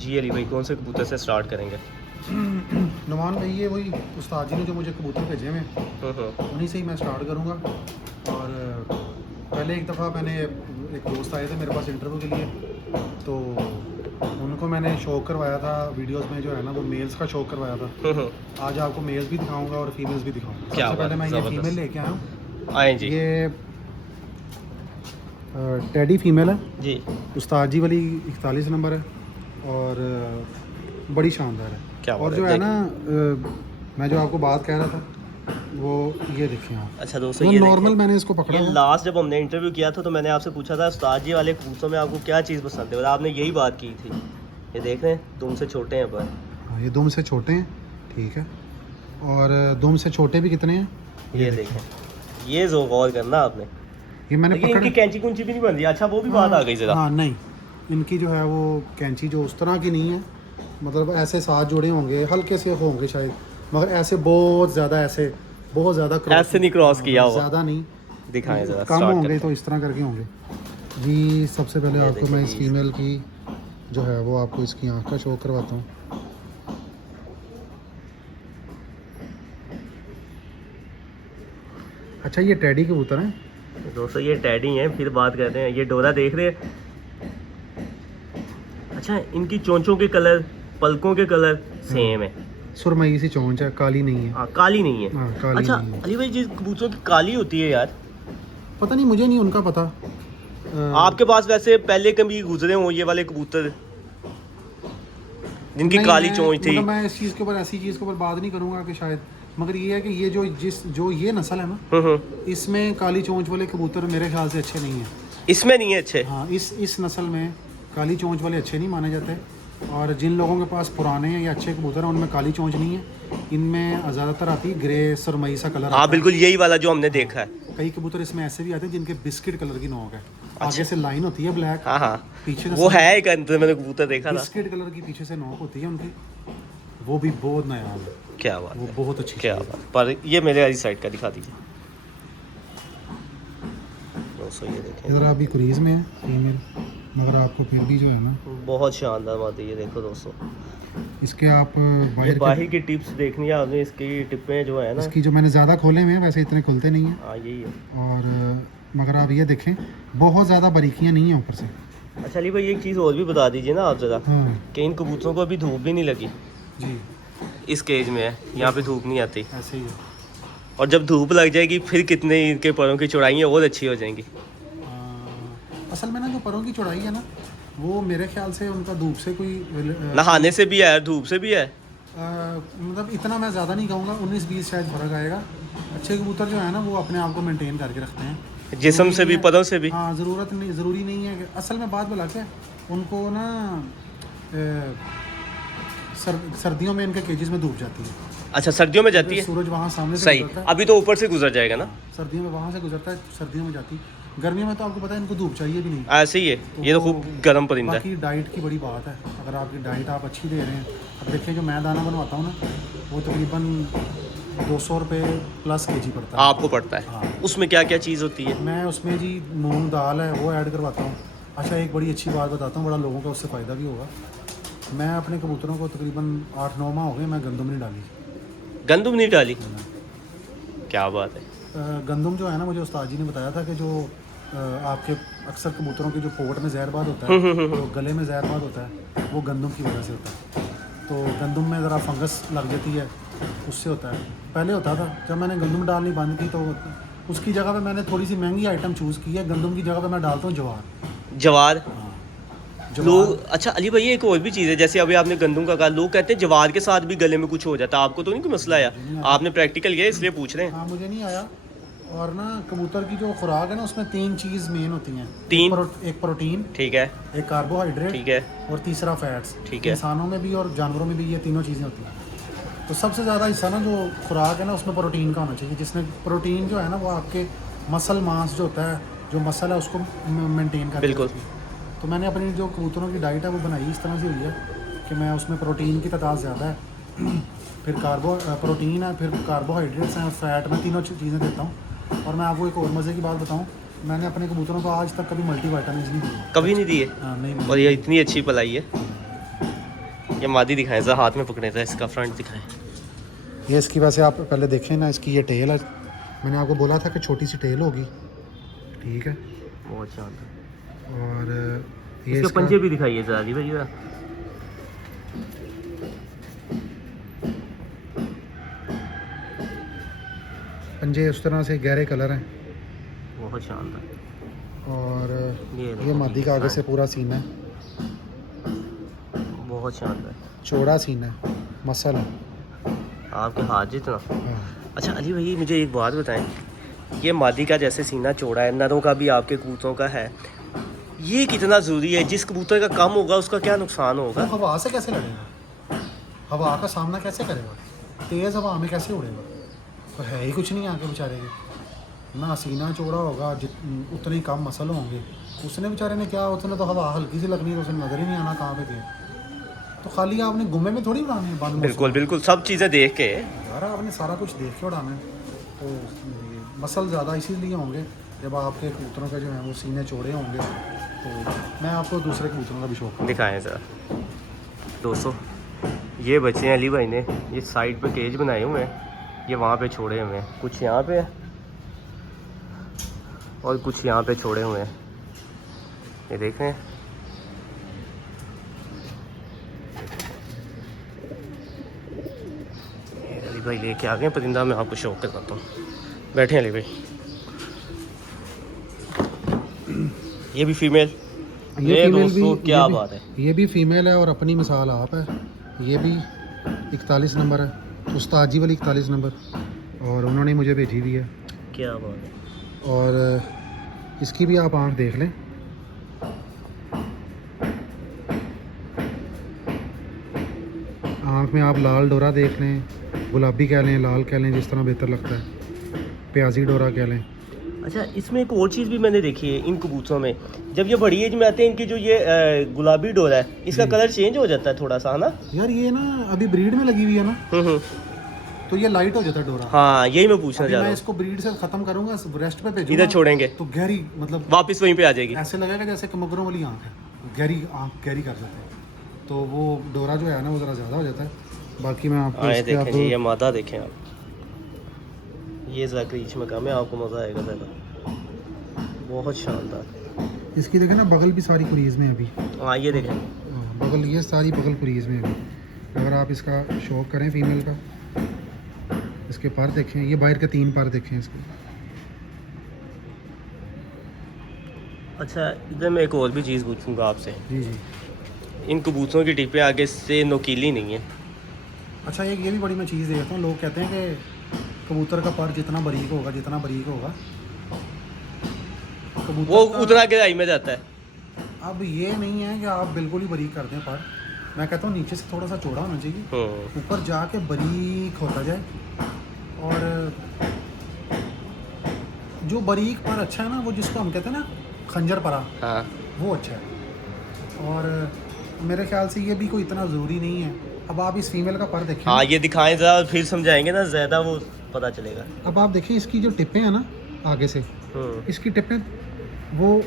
जी अली भाई, कौन से कबूतर से स्टार्ट करेंगे? नुमान भाई, ये वही उस्ताद जी ने जो मुझे कबूतर भेजे हैं उन्हीं से ही मैं स्टार्ट करूँगा। और पहले एक दफ़ा मैंने एक दोस्त आए थे मेरे पास इंटरव्यू के लिए, तो उनको मैंने शौक करवाया था वीडियोस में, जो है ना वो मेल्स का शौक करवाया था। आज आपको मेल्स भी दिखाऊंगा और फीमेल्स भी दिखाऊंगा। क्या सबसे पहले मैं ये ज़बरदस्त। फीमेल लेके आया हूँ। आए जी। ये टेडी फीमेल है जी उस्ताद जी वाली, 41 नंबर है और बड़ी शानदार है। क्या और बात जो है, है ना मैं जो आपको बात कह रहा था वो ये देखें आप। अच्छा दोस्तों, वो ये नॉर्मल देखें, मैंने इसको पकड़ा ये है। लास्ट जब हमने इंटरव्यू किया था तो मैंने आपसे पूछा था उस्ताद जी वाले कबूतरों में आपको क्या चीज़ पसंद है, और आपने यही बात की थी। ये देख रहे हैं, दुम से छोटे हैं पर। हाँ, ये दुम से छोटे हैं, ठीक है। और दुम से छोटे भी कितने हैं ये देखें, ये जो गौर करना आपने। ये मैंने लेकिन पकड़ा। इनकी कैंची कुंची भी नहीं बन रही। अच्छा, वो भी बात आ गई ज़रा। हाँ नहीं, इनकी जो है वो कैंची जो उस तरह की नहीं है, मतलब ऐसे साथ जुड़े होंगे, हल्के से होंगे शायद, मगर ऐसे बहुत ज़्यादा, ऐसे बहुत ज़्यादा ऐसे नहीं क्रॉस किया हुआ। ज़्यादा नहीं, दिखाएं ज़रा, कम स्टार्ट होंगे करते तो इस तरह करके होंगे जी। सबसे पहले ये आपको देखिए मैं इस जी। फीमेल की जो है वो आपको इसकी आँख का शो करवाता हूँ। अच्छा, ये टेडी कबूतर हैं हैं दोस्तों, ये टैडी हैं। फिर बात करते हैं, ये डोरा देख रहे हैं। अच्छा, इनकी चोंचों के कलर, पलकों के कलर सेम है। सुरमई सी चोंच है, काली नहीं है। हाँ, काली नहीं है। हाँ, काली अच्छा नहीं है। अली भाई, जिस कबूतरों की काली होती है यार, पता नहीं, मुझे नहीं उनका पता। आपके पास वैसे पहले कभी गुजरे हो ये वाले कबूतर जिनकी नहीं, काली चोंच थी? मतलब मैं इस चीज़ के ऊपर, ऐसी चीज़ के ऊपर बात नहीं करूँगा कि शायद, मगर ये है कि ये जो ये नस्ल है ना, इसमें काली चोंच वाले कबूतर मेरे ख्याल से अच्छे नहीं हैं। इसमें नहीं है अच्छे। हाँ, इस नस्ल में काली चोंच वाले अच्छे नहीं माने जाते। और जिन लोगों के पास पुराने हैं या अच्छे कबूतर हैं उनमें काली चोंच नहीं है। इनमें ज़्यादातर आती है ग्रे सुरमई सा कलर। हाँ बिल्कुल, यही वाला जो हमने देखा है। कई कबूतर इसमें ऐसे भी आते हैं जिनके बिस्किट कलर की नोक है। आगे से लाइन होती है ब्लैक, हाँ हाँ, पीछे से वो है एक अंदर, मैंने कबूतर देखा था। बिस्किट कलर की पीछे से नोक होती है उनकी, वो भी बहुत नायाब है। क्या बात वो है, बहुत अच्छी क्या चीज़ है। बात। पर ये मेरे वाली साइड का दिखा दीजिए दोस्तों, ये देखें, इधर अभी क्रीज में है फीमेल, मगर आपको फिर भी जो है ना बहुत शानदार बात है। ये देखो दोस्तों, इसके आप ये बाहर की टिप्स देखनी है आपने, इसकी टिप्पें जो है ना। इसकी जो मैंने ज़्यादा खोले हुए हैं, वैसे इतने खुलते नहीं हैं। हाँ यही है। और मगर आप ये देखें, बहुत ज़्यादा बारीकियाँ नहीं हैं ऊपर से। अच्छा अली भाई, एक चीज़ और भी बता दीजिए ना आप ज़रा, हाँ कि इन कबूतरों को अभी धूप भी नहीं लगी। जी, इस केज में है, यहाँ पे धूप नहीं आती, ऐसे ही है। और जब धूप लग जाएगी फिर कितने इनके परों की चौड़ाई और अच्छी हो जाएंगी। असल में ना जो परों की चौड़ाई है ना, वो मेरे ख्याल से उनका धूप से कोई नहाने से भी है, धूप से भी है। मतलब इतना मैं ज़्यादा नहीं कहूँगा, 19-20 शायद फ़र्क आएगा। अच्छे कबूतर जो है ना वो अपने आप को मेंटेन करके रखते हैं, जिस्म से भी, परों से भी। हाँ, ज़रूरी नहीं है कि असल में बात बोला के उनको ना सर्दियों में इनके केजेस में धूप जाती है। अच्छा, सर्दियों में जाती है। सूरज वहाँ सामने से सही, गुजरता है। अभी तो ऊपर से गुजर जाएगा ना। सर्दियों में वहाँ से गुजरता है, सर्दियों में जाती। गर्मियों में तो आपको पता है इनको धूप चाहिए भी नहीं। ऐसे ही है, ये तो खूब गर्म परिंदा है। बाकी डाइट की बड़ी बात है, अगर आपकी डाइट आप अच्छी दे रहे हैं। अब देखिए, जो मैं दाना बनवाता हूँ ना, वो तकरीबन 200 रुपये प्लस केजी पड़ता है। आपको पड़ता है? हाँ। उसमें क्या क्या चीज़ होती है? मैं उसमें जी मूंग दाल है वो ऐड करवाता हूँ। अच्छा, एक बड़ी अच्छी बात बताता हूँ, बड़ा लोगों का उससे फ़ायदा भी होगा। मैं अपने कबूतरों को तकरीबन 8-9 माह हो गए, मैं गंदम नहीं डाली। गंदम नहीं डाली? क्या बात है। गंदम जो है ना, मुझे उस्ताद जी ने बताया था कि जो आपके अक्सर कबूतरों के जो पोट में जहरबाद होता है, तो गले में जहरबाद होता है, वो गंदम की वजह से होता है। तो गंदम में ज़रा फंगस लग जाती है, उससे होता है। पहले होता था, जब मैंने गंदम डालनी बंद की तो उसकी जगह पे मैंने थोड़ी सी महंगी आइटम चूज़ की है। गंदम की जगह पे मैं डालता हूँ जवार। जवार? हाँ, लोग, अच्छा अली भाई, एक और भी चीज़ है, जैसे अभी आपने गंदम का कहा, लोग कहते हैं जवार के साथ भी गले में कुछ हो जाता है। आपको तो नहीं कोई मसला आया? आपने प्रैक्टिकल किया इसलिए पूछ रहे हैं। हाँ, मुझे नहीं आया। और ना कबूतर की जो खुराक है ना, उसमें 3 चीज़ मेन होती हैं। तीन? एक प्रोटीन, ठीक है, एक कार्बोहाइड्रेट, ठीक है, और तीसरा फैट्स। ठीक है। इंसानों में भी और जानवरों में भी ये तीनों चीज़ें होती हैं। तो सबसे ज़्यादा हिस्सा ना जो खुराक है ना, उसमें प्रोटीन का होना चाहिए, जिसमें प्रोटीन जो है ना वो आपके मसल मास जो होता है, जो मसल है उसको मेंटेन करके बिल्कुल। रखती है। तो मैंने अपनी जो कबूतरों की डाइट है वो बनाई इस तरह से हुई है कि मैं उसमें प्रोटीन की तादाद ज़्यादा है, फिर प्रोटीन है, फिर कार्बोहाइड्रेट्स हैं, फैट, मैं तीनों चीज़ें देता हूँ। और मैं आपको एक और मज़े की बात बताऊँ, मैंने अपने कबूतरों को आज तक कभी मल्टीविटामिन्स नहीं दिए। कभी नहीं दिए? हाँ, नहीं। और ये इतनी अच्छी पलाई है। ये मादी दिखाएं ज़रा, हाथ में पकड़े था, इसका फ्रंट दिखाएं। ये इसकी वजह से आप पहले देखें ना, इसकी ये टेल है, मैंने आपको बोला था कि छोटी सी टेल होगी, ठीक है। बहुत शानदार। और ये इसके पंजे भी दिखाइए ज़रा अली भाई। पंजे उस तरह से गहरे कलर हैं। बहुत शानदार। और ये ये मादी का आगे से पूरा सीना है, बहुत शानदार, चौड़ा सीना है, मसल है। आपके हाथ जितना। हाँ। अच्छा अली भाई मुझे एक बात बताएं, ये मादी का जैसे सीना चौड़ा है, नरों का भी आपके कबूतरों का है, ये कितना ज़रूरी है? जिस कबूतर का कम होगा उसका क्या नुकसान होगा? वो हवा से कैसे लड़ेगा, हवा का सामना कैसे करेगा, तेज़ हवा में कैसे उड़ेगा? तो है ही कुछ नहीं आगे बेचारे के, ना सीना चौड़ा होगा, उतने ही कम मसल होंगे। उसने बेचारे ने क्या, उसने तो हवा हल्की सी लगनी है तो उसे नज़र ही नहीं आना कहाँ पे थे। तो खाली आपने गुम्मे में थोड़ी उड़ाने हैं बंद मौसम बिल्कुल में। बिल्कुल, सब चीज़ें देख के। यार आपने सारा कुछ देख के उड़ाना है। तो ये मसल ज़्यादा इसीलिए होंगे जब आपके कबूतरों के जो हैं वो सीने चौड़े होंगे। तो मैं आपको दूसरे कबूतरों का भी शौक दिखाएं ज़रा दोस्तों, ये बच्चे हैं अली भाई ने, ये साइड पे केज बनाए हुए हैं, ये वहाँ पे छोड़े हुए हैं, कुछ यहाँ पे है और कुछ यहाँ पे छोड़े हुए हैं, ये देख रहे हैं। ये अली भाई लेके आ गए परिंदा, मैं आपको शौक करवाता हूँ। बैठे हैं अली भाई। ये भी फीमेल, ये दोस्तों क्या बात है, ये भी फीमेल है और अपनी मिसाल आप है। ये भी 41 नंबर है, उस्ताद जी वाली 41 नंबर, और उन्होंने मुझे भेजी हुई है। क्या बात है। और इसकी भी आप आँख देख लें, आँख में आप लाल डोरा देख लें, गुलाबी कह लें, लाल कह लें, जिस तरह बेहतर लगता है, प्याजी डोरा कह लें। अच्छा इसमें एक और चीज़ भी मैंने देखी है इन कबूतरों में, जब ये बड़ी एज में आते हैं इनकी जो ये गुलाबी डोरा है, इसका कलर चेंज हो जाता है थोड़ा सा, है ना? यार ये ना अभी ब्रीड में लगी हुई है ना, तो ये लाइट हो जाता है डोरा। हाँ यही मैं पूछना अभी चाह मैं रहा हूँ। इसको ब्रीड से खत्म करूंगा, रेस्ट पे भेजूंगा, इधर छोड़ेंगे तो गहरी, मतलब वापस वहीं पे आ जाएगी। ऐसे लगेगा जैसे कमगरों वाली आँख है, गहरी आँख गहरी कर देते हैं, तो वो डोरा जो है ना वो ज़रा ज़्यादा हो जाता है। बाकी मैं आपको आए इसके देखें जी, ये आप मादा देखें आप, ये ज़रा क्रीच में कम है, आपको मज़ा आएगा ज़्यादा। बहुत शानदार। इसकी देखें ना, बगल भी सारी कुरीज़ में है अभी। हाँ ये देखें, बगल, ये सारी बगल कुरीज़ में है अभी। अगर आप इसका शौक करें फीमेल का, इसके पर देखें, ये बाहर के 3 पर देखें इसके। अच्छा इधर मैं एक और भी चीज़ पूछूंगा आपसे, जी जी। इन कबूतरों की टिपें आगे से नुकीली नहीं है। अच्छा एक ये भी बड़ी मैं चीज़ देखता हूँ, लोग कहते हैं कि कबूतर का पर जितना बारीक होगा, जितना बारीक होगा कबूतर वो का, उतना गहराई में जाता है। अब ये नहीं है कि आप बिल्कुल ही बारीक कर दें पर, मैं कहता हूँ नीचे से थोड़ा सा चौड़ा होना चाहिए, ऊपर जाके बारीक होता जाए। और जो बारीक पर अच्छा है ना, वो जिसको हम कहते हैं ना खंजर परा, हाँ वो अच्छा है। और मेरे ख्याल से ये भी कोई इतना ज़रूरी नहीं है। अब आप इस फीमेल का पर देखें, हाँ ये दिखाएं ज़रा, फिर समझाएंगे ना ज़्यादा, वो पता चलेगा। अब आप देखिए इसकी जो टिप्पें हैं ना आगे से, इसकी टिप्पें वो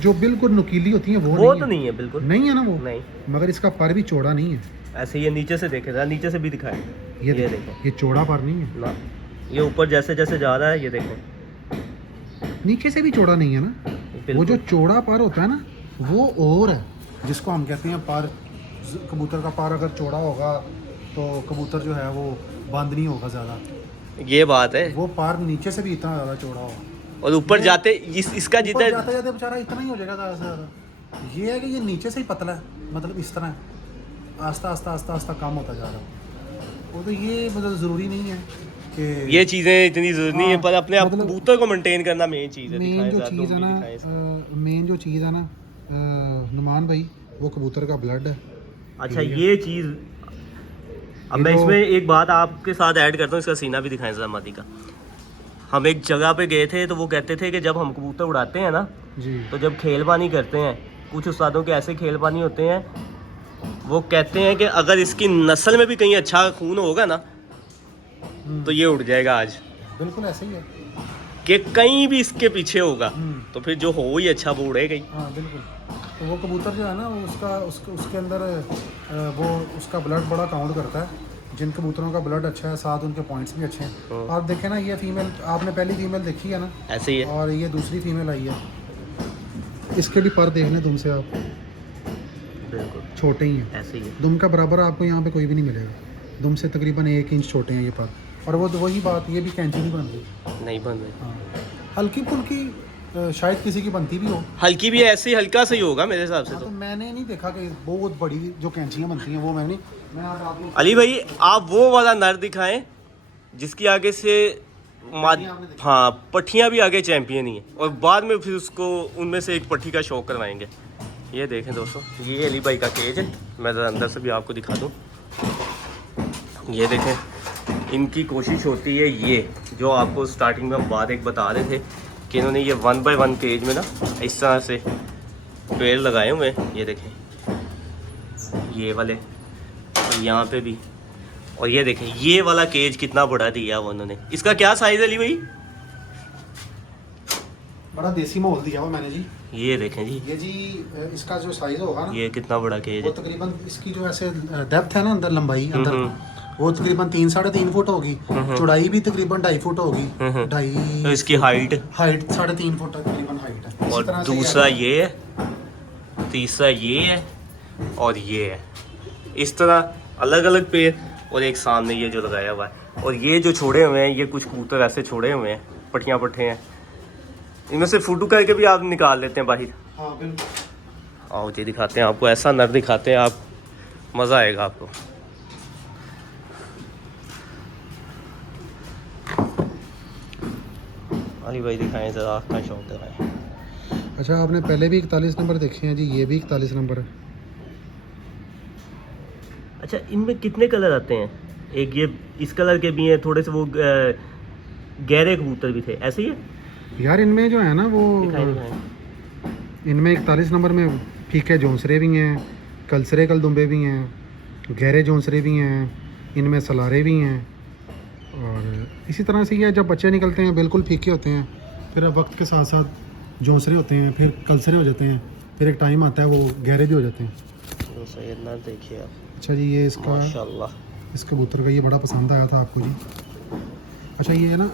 जो बिल्कुल नुकीली होती हैं वो तो नहीं है, बिल्कुल नहीं है ना वो, नहीं। मगर इसका पर भी चौड़ा नहीं है। ऐसे ये नीचे से देखे ज़रा, नीचे से भी दिखाएं, ये देखो देखो, ये चौड़ा पर नहीं है ना, ये ऊपर जैसे जैसे जा रहा है, ये देखो नीचे से भी चौड़ा नहीं है ना। वो जो चौड़ा पर होता है ना वो और है, जिसको हम कहते हैं पर। कबूतर का पर अगर चौड़ा होगा तो कबूतर जो है वो बंद नहीं होगा ज़्यादा, ये बात है। वो पर नीचे से भी इतना ज़्यादा चौड़ा होगा, और ऊपर जाते इसका ऊपर जितना जाते जाते बेचारा इतना ही हो जाएगा ज़्यादा से ज़्यादा। ये है कि ये नीचे से ही पतला है, मतलब इस तरह आस्ता आस्ता आस्ता आस्ता कम होता जा रहा है। वो तो ये मतलब ज़रूरी नहीं है कि ये चीज़ें इतनी ज़रूरी नहीं है, पर अपने आप मतलब कबूतर को मेंटेन करना मेन चीज़ है। मेन जो चीज़ है ना, मेन जो चीज़ है ना नुमान भाई, वो कबूतर का ब्लड है। अच्छा ये चीज़, अब मैं इसमें एक बात आपके साथ ऐड करता हूँ, इसका सीना भी दिखाएं ज़रा मादी का। हम एक जगह पे गए थे तो वो कहते थे कि जब हम कबूतर उड़ाते हैं ना जी, तो जब खेलबानी करते हैं, कुछ उस्तादों के ऐसे खेलबानी होते हैं, वो कहते हैं कि अगर इसकी नस्ल में भी कहीं अच्छा खून होगा ना तो ये उड़ जाएगा आज, बिल्कुल ऐसे ही है कि कहीं भी इसके पीछे होगा तो फिर जो हो ही अच्छा वो उड़ेगा ही। हाँ बिल्कुल। तो वो कबूतर जो है ना उसके अंदर वो उसका ब्लड बड़ा काउंट करता है। जिन कबूतरों का ब्लड अच्छा है, साथ उनके पॉइंट्स भी अच्छे हैं। आप देखें ना, ये फीमेल आपने पहली फीमेल देखी है ना, ऐसे ही है। और ये दूसरी फीमेल आई है। इसके भी पर देख लें दुम से आप, बिल्कुल छोटे ही हैं। ऐसे ही है। दुम का बराबर आपको यहाँ पे कोई भी नहीं मिलेगा। दुम से तकरीबन 1 इंच छोटे हैं ये पर। और वो वही बात, ये भी कैंची नहीं बन रही। नहीं बन रही। हाँ, हल्की फुल्की शायद किसी की बनती भी हो। हल्की भी ऐसे ही, हल्का सा ही होगा मेरे हिसाब से। हाँ, तो मैंने नहीं देखा कि बहुत बड़ी जो कैंचियाँ बनती हैं, वो मैं आप आपको अली भाई आप वो वाला नर दिखाएं जिसकी आगे से हाँ पट्टियाँ भी आगे चैंपियन ही है, और बाद में फिर उसको उनमें से एक पट्टी का शौक करवाएंगे। ये देखें दोस्तों, ये अली भाई का केज है। मैं ज़रा अंदर से भी आपको दिखा दूँ। ये देखें, इनकी कोशिश होती है, ये जो आपको स्टार्टिंग में हम बात एक बता रहे थे कि इन्होंने ये 1 बाय 1 केज में ना इस तरह से पेड़ लगाए हुए हैं। ये देखें, ये वाले, और यहाँ पे भी, और ये देखें ये वाला केज कितना बड़ा दिया हुआ उन्होंने। इसका क्या साइज है अली भाई? बड़ा देसी माहौल दिया हुआ मैंने जी। ये देखें जी, ये जी इसका जो साइज होगा ना, ये कितना बड़ा केज वो है। तकरीबन इसकी जो ऐसे डेप्थ है ना अंदर, लंबाई अंदर, वो तकरीबन 3-3.5 फुट होगी। चौड़ाई भी तकरीबन 2.5 फुट होगी। तो 2.5 इसकी हाइट 3.5 फुट तकरीबन हाइट है। इसी और तरह से दूसरा ये है, तीसरा ये है, और ये है। इस तरह अलग अलग पेड़, और एक सामने ये जो लगाया हुआ है। और ये जो छोड़े हुए हैं, ये कुछ कबूतर ऐसे छोड़े हुए हैं, पट्टियाँ पट्टे हैं। इनमें से फोटो करके भी आप निकाल लेते हैं बाहर। हाँ बिल्कुल। आओ जी दिखाते हैं आपको, ऐसा नर दिखाते हैं, आप मज़ा आएगा आपको। अली भाई दिखाएं ज़रा, आपका शौक दिखाएं। अच्छा, आपने पहले भी 41 नंबर देखे हैं जी, ये भी 41 नंबर है। अच्छा, इनमें कितने कलर आते हैं? एक ये इस कलर के भी हैं, थोड़े से वो गहरे कबूतर भी थे, ऐसे ही है? यार इनमें जो है ना वो, इनमें 41 नंबर में फीके जोंसरे भी हैं, कलसरे कलदुम्बे भी हैं, गहरे जोंसरे भी हैं, इनमें सलारे भी हैं। और इसी तरह से ये जब बच्चे निकलते हैं बिल्कुल फीके होते हैं, फिर अब वक्त के साथ साथ जोंसरे होते हैं, फिर कलसरे हो जाते हैं, फिर एक टाइम आता है वो गहरे भी हो जाते हैं। तो सही ना, देखिए आप। अच्छा जी, ये इसका माशाल्लाह, इस कबूतर का ये बड़ा पसंद आया था आपको जी। अच्छा, ये है ना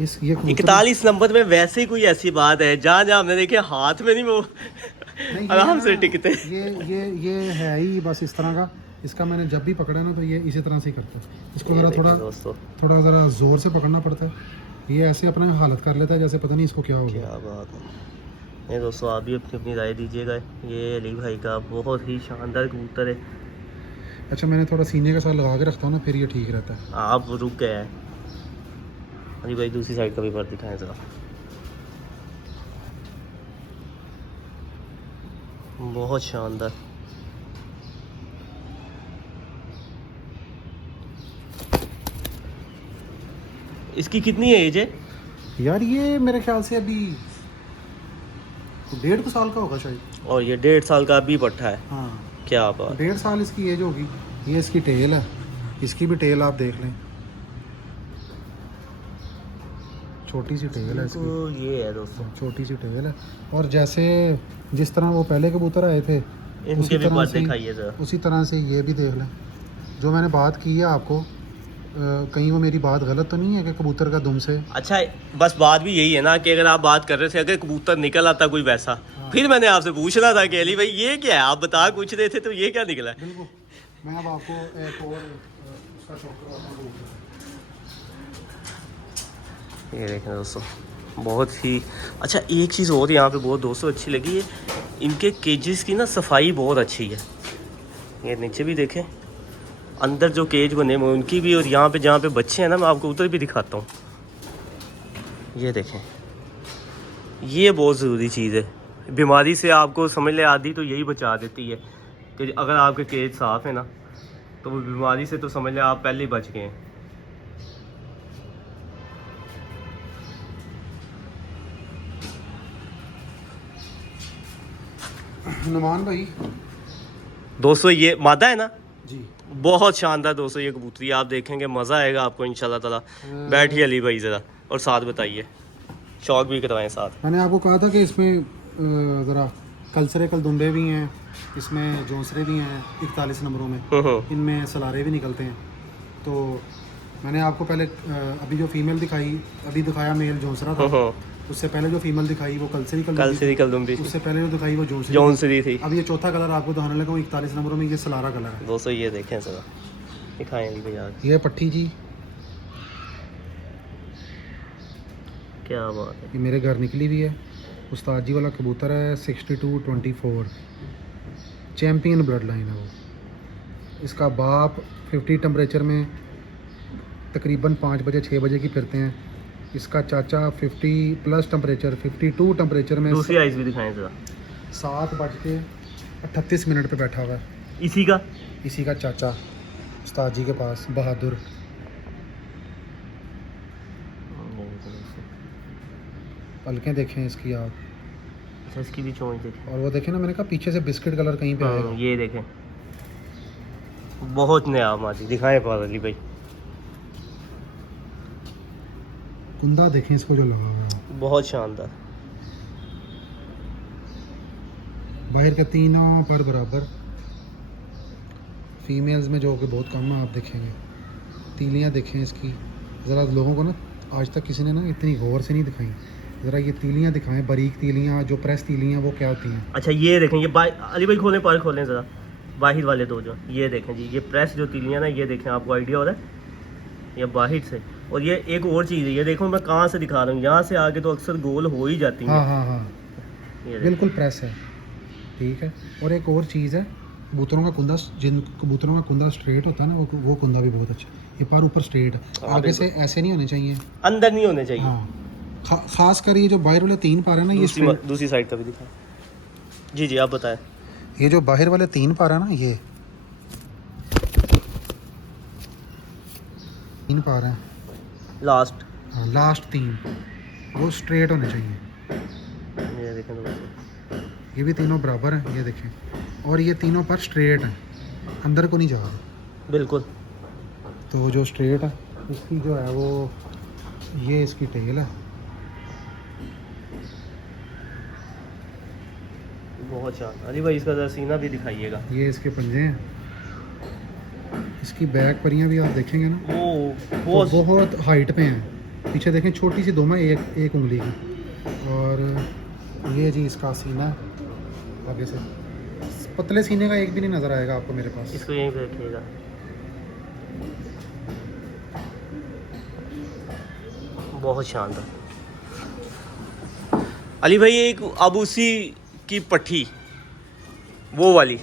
ये 41 नंबर में वैसे ही कोई ऐसी बात है जहाँ जहाँ हमने देखे हाथ में नहीं वो नहीं, आराम से टिकते। ये है ही बस इस तरह का। इसका मैंने जब भी पकड़ा ना तो ये इसी तरह से ही करता है। इसको ज़रा थोड़ा ज़रा ज़ोर से पकड़ना पड़ता है। ये ऐसे अपने हालत कर लेता है जैसे पता नहीं इसको क्या हो गया। क्या बात है। ये दोस्तों आप भी अपनी अपनी राय दीजिएगा। ये अली भाई का बहुत ही शानदार कबूतर है। अच्छा, मैंने थोड़ा सीने के साथ लगा के रखता हूँ ना, फिर ये ठीक रहता है। आप रुक गए हैं। अली भाई दूसरी साइड का भी पर दिखाएं ज़रा। बहुत शानदार। इसकी कितनी एज है यार? ये मेरे ख्याल से अभी 1.5 साल का होगा शायद। और ये 1.5 साल का अभी पट्ठा है। हाँ, क्या बात। 1.5 साल इसकी एज होगी। ये इसकी टेल है, इसकी भी टेल आप देख लें, छोटी सी टेल है इसकी। तो ये है दोस्तों, छोटी सी टेल है। और जैसे जिस तरह वो पहले कबूतर आए थे इनके भी बात दिखाइए ज़रा। उसी तरह से ये भी देख लें। जो मैंने बात की है आपको, कहीं वो मेरी बात गलत तो नहीं है कि कबूतर का दुम से। अच्छा, बस बात भी यही है ना कि अगर आप बात कर रहे थे, अगर कबूतर निकल आता कोई वैसा, फिर मैंने आपसे पूछना था कि अली भाई ये क्या है, आप बता कुछ रहे थे तो ये क्या निकला है। बिल्कुल, मैं अब आपको एक और उसका शौक करवाता हूँ। ये देखें दोस्तों, बहुत ही अच्छा। एक चीज़ और यहाँ पे बहुत दोस्तों अच्छी लगी है, इनके केजेस की ना सफाई बहुत अच्छी है। ये नीचे भी देखें, अंदर जो केज बने हुए उनकी भी, और यहाँ पे जहाँ पे बच्चे हैं ना, मैं आपको उधर भी दिखाता हूँ। ये देखें, ये बहुत ज़रूरी चीज़ है। बीमारी से आपको समझ ले आदि तो यही बचा देती है कि अगर आपके केज साफ़ है ना, तो वो बीमारी से तो समझ ले आप पहले ही बच गए हैं। नुमान भाई दोस्तों ये मादा है ना, जी, बहुत शानदार दोस्तों। ये कबूतरी आप देखेंगे, मज़ा आएगा आपको इंशाल्लाह ताला। बैठिए अली भाई ज़रा, और साथ बताइए, शौक भी करवाएं साथ। मैंने आपको कहा था कि इसमें ज़रा कलसरे कलदुम्बे भी हैं, इसमें जोंसरे भी हैं 41 नंबरों में, इनमें सलारे भी निकलते हैं। तो मैंने आपको पहले अभी जो फीमेल दिखाई, अभी दिखाया मेल जोंसरा था, उससे पहले जो फीमेल दिखाई वो कलसरी कलदुम्बी, उससे पहले जो दिखाई वो जोंसरी थी। अब ये चौथा कलर आपको दिखाने लगा हूँ 41 नंबरों में, ये सलारा कलर है। दोस्तों ये देखें सर, दिखाएं अली भाई यार, ये पट्टी जी, क्या बात है। ये मेरे घर निकली हुई है, उस्ताद जी वाला कबूतर है 6224, चैम्पियन ब्लड लाइन है वो। इसका बाप 50 टेम्परेचर में तकरीबन 5 बजे 6 बजे की फिरते हैं। इसका चाचा 50 प्लस टेम्परेचर 52 टेम्परेचर में दूसरी आइस भी दिखाएं जरा। 7:38 पे बैठा हुआ है। इसी का चाचा उस्ताद जी के पास बहादुर। पलकें देखें इसकी आप, अच्छा इसकी भी चोंच देखें, और वो देखें ना, मैंने कहा पीछे से बिस्किट कलर कहीं पे आएगा। ये देखें बहुत नया माजी, दिखाएं पास अली भाई, कुंदा देखें इसको जो लगा हुआ है, बहुत शानदार। बाहर के तीनों पर बराबर, फीमेल्स में जो कि बहुत कम है, आप देखेंगे। तीलियां देखें इसकी ज़रा, लोगों को ना आज तक किसी ने ना इतनी गौर से नहीं दिखाई। ज़रा ये तीलियां दिखाएं, बारीक तीलियां, जो प्रेस तीलियां वो क्या होती हैं। अच्छा ये देखें, ये अली भाई खोलें, पर खोलें ज़रा, बाहिर वाले दो जो, ये देखें जी, ये प्रेस जो तीलियां ना, ये देखें, आपको आइडिया हो रहा है, ये बाहिर से। और ये एक और चीज़ है, ये देखो मैं कहाँ से दिखा रहा हूँ, यहाँ से आगे तो अक्सर गोल हो ही जाती है। हाँ, ये बिल्कुल प्रेस है, ठीक है। और एक और चीज़ है, कबूतरों का कुंदा, जिन कबूतरों का कुंदा स्ट्रेट होता है ना, वो कुंदा भी बहुत अच्छा। ये पर ऊपर स्ट्रेट, आगे से ऐसे नहीं होने चाहिए, अंदर नहीं होने चाहिए। हाँ, खास कर ये जो बाहर वाले 3 पार है ना, ये दूसरी साइड का भी दिखा। जी आप बताएं। ये जो बाहर वाले 3 पार है ना, ये 3 पार है, लास्ट 3 वो स्ट्रेट होने चाहिए। ये देखें दोस्तों, ये भी तीनों बराबर हैं, ये देखें, और ये तीनों पर स्ट्रेट हैं, अंदर को नहीं जा रहा बिल्कुल। तो जो स्ट्रेट है इसकी जो है वो, ये इसकी टेल है, बहुत शानदार। अली भाई इसका सीना भी दिखाइएगा। ये इसके पंजे हैं, इसकी बैक परियां भी आप देखेंगे ना, वो तो बहुत हाइट पे हैं। पीछे देखें, छोटी सी दोमा एक उंगली की। और ये जी इसका सीना है, आगे से पतले सीने का एक भी नहीं नज़र आएगा आपको मेरे पास। इसको यहीं पे रखिएगा। बहुत शानदार। अली भाई एक अबूसी की पट्टी, वो वाली